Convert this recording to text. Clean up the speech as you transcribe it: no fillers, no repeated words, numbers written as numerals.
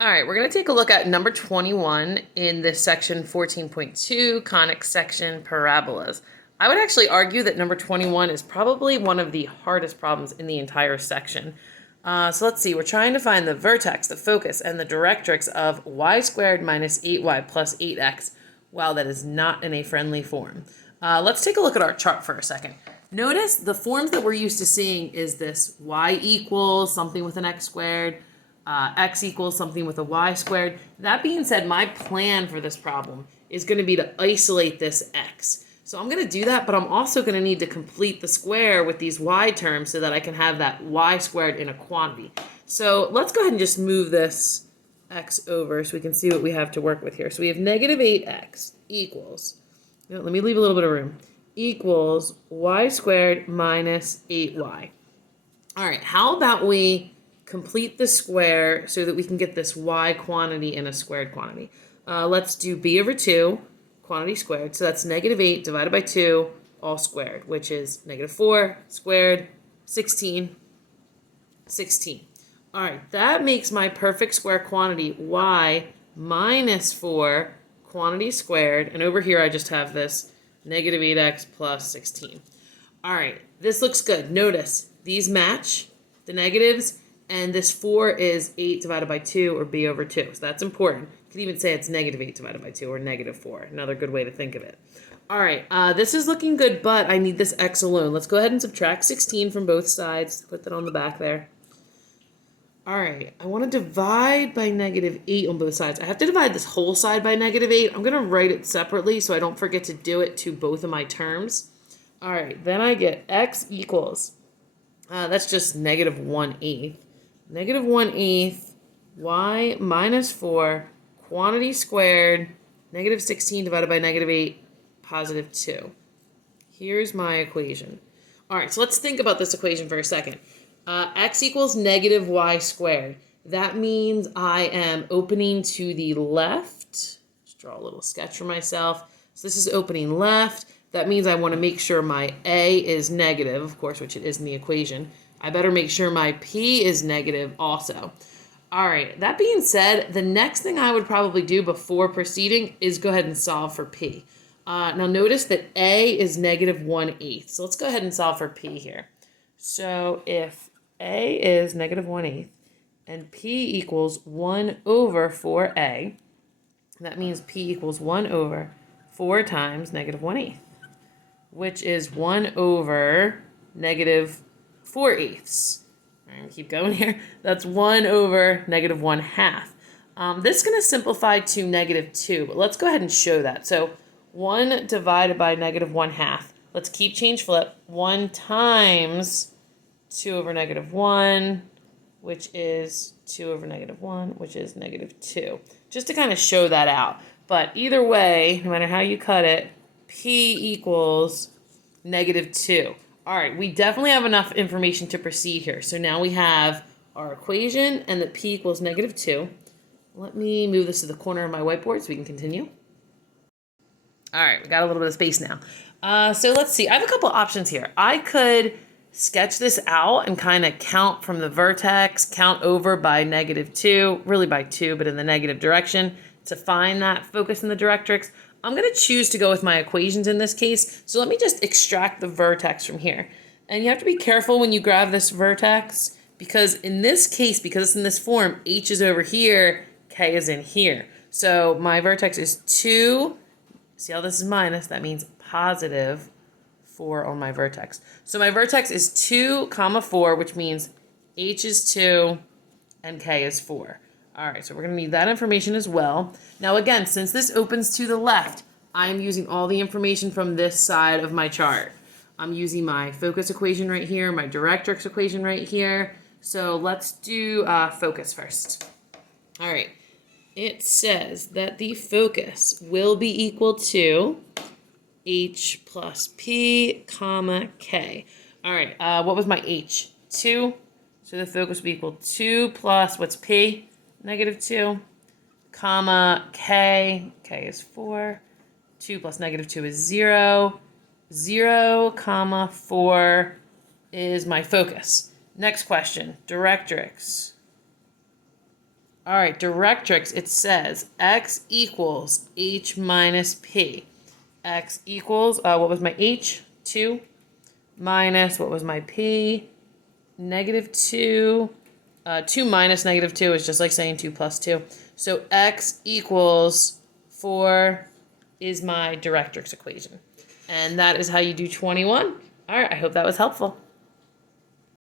All right, we're going to take a look at number 21 in this section 14.2, conic section parabolas. I would actually argue that number 21 is probably one of the hardest problems in the entire section. So let's see, we're trying to find the vertex, the focus, and the directrix of y squared minus 8y plus 8x. Wow, that is not in a friendly form. Let's take a look at our chart for a second. Notice the forms that we're used to seeing is this y equals something with an x squared, x equals something with a y squared. That being said, my plan for this problem is going to be to isolate this x. So I'm going to do that, but I'm also going to need to complete the square with these y terms so that I can have that y squared in a quantity. So let's go ahead and just move this x over so we can see what we have to work with here. So we have negative 8x equals, let me leave a little bit of room, equals y squared minus 8y. All right, how about we complete the square so that we can get this y quantity in a squared quantity. Let's do b over 2, quantity squared. So that's negative 8 divided by 2, all squared, which is negative 4 squared, 16, 16. All right, that makes my perfect square quantity y minus 4, quantity squared. And over here I just have this negative 8x plus 16. All right, this looks good. Notice these match the negatives. And this 4 is 8 divided by 2, or b over 2. So that's important. You could even say it's negative 8 divided by 2, or negative 4. Another good way to think of it. All right, this is looking good, but I need this x alone. Let's go ahead and subtract 16 from both sides. Put that on the back there. All right, I want to divide by negative 8 on both sides. I have to divide this whole side by negative 8. I'm going to write it separately so I don't forget to do it to both of my terms. All right, then I get x equals, that's just negative 1/8. Negative 1/8, y minus 4, quantity squared, negative 16 divided by negative 8, positive 2. Here's my equation. All right, so let's think about this equation for a second. X equals negative y squared. That means I am opening to the left. Just draw a little sketch for myself. So this is opening left. That means I want to make sure my a is negative, of course, which it is in the equation. I better make sure my p is negative also. All right, that being said, the next thing I would probably do before proceeding is go ahead and solve for p. Now notice that a is negative 1/8. So let's go ahead and solve for p here. So if a is negative 1/8 and p equals 1 over 4a, that means p equals 1 over 4 times negative 1/8, which is 1 over negative 4/8. All right, keep going here. That's 1 over negative 1/2. This is going to simplify to negative 2, but let's go ahead and show that. So 1 divided by negative 1/2. Let's keep change flip. 1 times 2 over negative 1, which is 2 over negative 1, which is negative 2. Just to kind of show that out. But either way, no matter how you cut it, p equals negative 2. All right, we definitely have enough information to proceed here. So now we have our equation and that p equals negative 2. Let me move this to the corner of my whiteboard so we can continue. All right, we got a little bit of space now. So let's see. I have a couple options here. I could sketch this out and kind of count from the vertex, count over by negative 2, really by 2, but in the negative direction to find that focus in the directrix. I'm going to choose to go with my equations in this case. So let me just extract the vertex from here. And you have to be careful when you grab this vertex because in this case, because it's in this form, h is over here, k is in here. So my vertex is 2. See how this is minus? That means positive 4 on my vertex. So my vertex is 2, 4, which means h is 2 and k is 4. All right, so we're going to need that information as well. Now again, since this opens to the left, I'm using all the information from this side of my chart. I'm using my focus equation right here, my directrix equation right here. So let's do focus first. All right, it says that the focus will be equal to h plus p, comma, k. All right, what was my h? 2. So the focus will be equal to 2 plus, what's p? Negative 2, comma, k. K is 4. 2 plus negative 2 is 0. 0, comma, 4 is my focus. Next question, directrix. All right, directrix, it says x equals h minus p. X equals, what was my h? 2 minus, what was my p? Negative 2. 2 minus negative 2 is just like saying 2 plus 2. So x equals 4 is my directrix equation. And that is how you do 21. All right, I hope that was helpful.